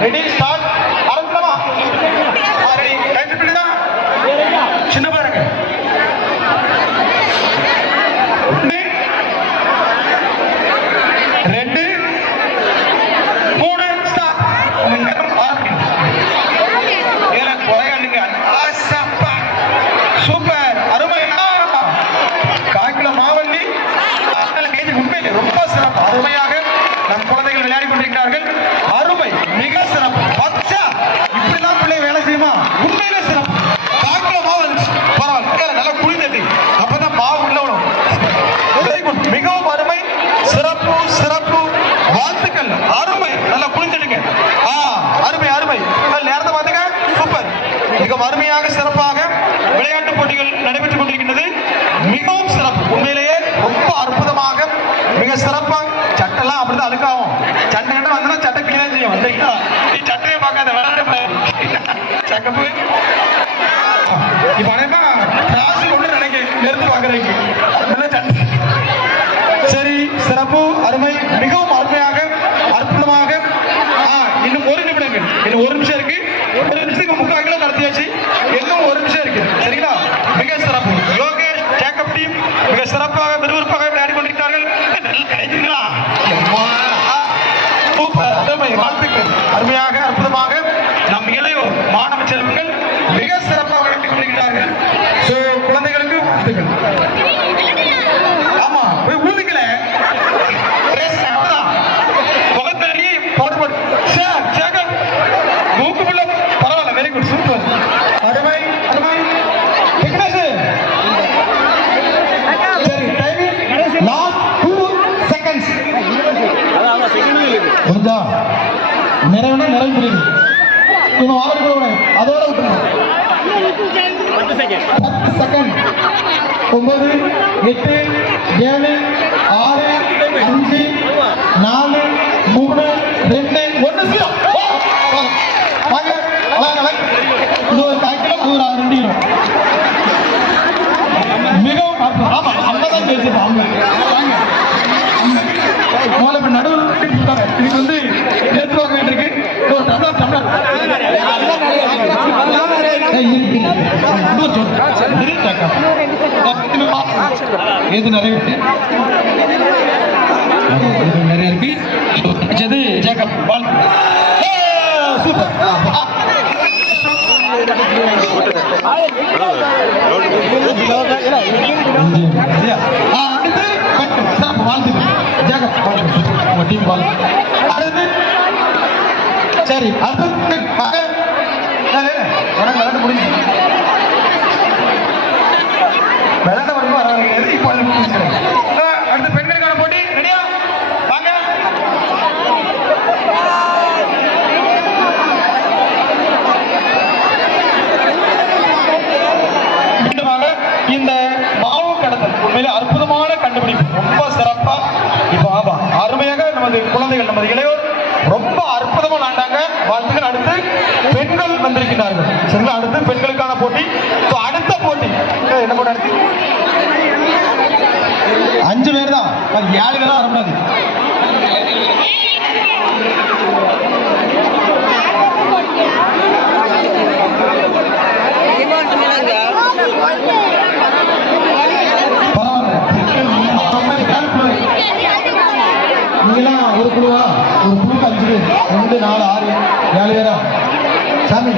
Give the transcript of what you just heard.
Ready start ஆரம்பிக்கலாமா ready கைட்டு பிடிதான் சின்ன பாருங்க சிறப்பாக விளையாட்டுப் போட்டிகள் நடைபெற்றுக் கொண்டிருக்கின்றது. மிகவும் சிறப்பு. உண்மையிலேயே ரொம்ப அற்புதமாக மிக சிறப்பாக சட்டெல்லாம் அப்படிதான் அழுக்காகும் சட்டை கிட்ட வந்தனா சட்டை கிளீன் செய்யும். வந்தீங்களா நீ சட்டையை பார்க்காத விளையாட சக்கப்பு இப்போ அனைவா கிளாஸ் கொண்டு நினைக்க நிறுத்து பார்க்குறீங்க சரி சிறப்பு அருமை மிகவும் அருமையாக அற்புதமாக. இன்னும் ஒரு நிமிடங்கள் இன்னும் ஒரு நிமிஷம் இருக்கு ஒரு நிமிஷத்துக்கு முக்கால் கிலோ நடத்தியாச்சு இன்னும் ஒரு நிமிஷம் இருக்கு சரிங்களா மிக சிறப்பு யோகேஷ் ஜேக்கப் டீம் மிக சிறப்பாக விறுவிறுப்பாக விளையாடி கொண்டிருக்கிறார்கள் நல்ல கைதுங்களா எம்மா. சூப்பர் அருமை வாழ்த்துக்கள் அருமையாக அற்புதமாக நிறைவுனா நிறைவு புரியுது இவன் வாரம் அதோட பத்து செகண்ட் ஒன்பது எட்டு ஏழு ஆறு அஞ்சு நாலு மூணு ரெண்டு ஒன்று வாங்க இது ஒரு அது ஒரு ரெண்டு கிலோ மிகவும் அற்புதம். ஆமா அவ்வளோதான் பேசிருப்போம் அவங்க ஜேக்கப் பால் ஏ, சூப்பர் ஆ, ஆ. அஞ்சு, சரியா? ஆ, அடுத்து கட்டு. டீம் பால் அடுத்து சரி அடுத்து நமது குழந்தைகள் நமது இளையோர் ரொம்ப அற்புதமா நாண்டாங்க வாழ்த்துக்கள். அடுத்து பெண்கள் வந்திருக்கிறார்கள். சரிங்களா? அடுத்து பெண்களுக்கான போட்டி. அடுத்த போட்டி. என்ன போட்டி அடுத்து? அஞ்சு பேர் தான். ஏழு பேர் தான் வரக்கூடாது நீங்களாம் ஒரு குழுவா ஒரு குழுக்கு அஞ்சு ரெண்டு நாலு ஆறு ஏழு பேரா? சாமி.